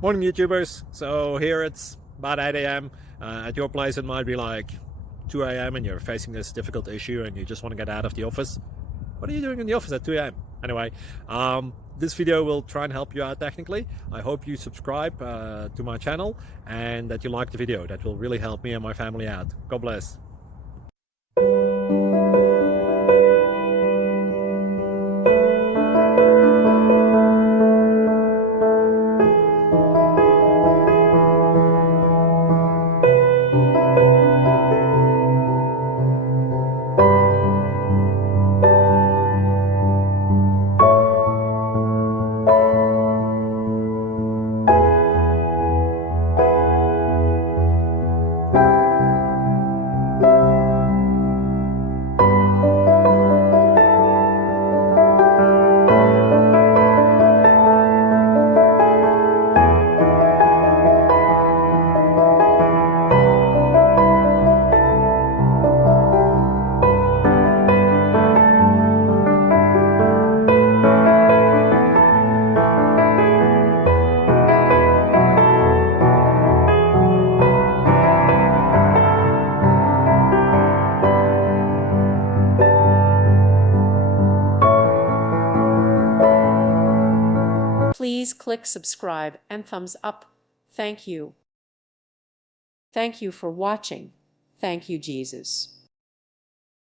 Morning YouTubers. So here it's about 8 a.m. At your place it might be like 2 a.m. and you're facing this difficult issue and you just want to get out of the office. What are you doing in the office at 2 a.m.? Anyway, this video will try and help you out technically. I hope you subscribe to my channel and that you like the video. That will really help me and my family out. God bless. Please click subscribe and thumbs up. Thank you. Thank you for watching. Thank you, Jesus.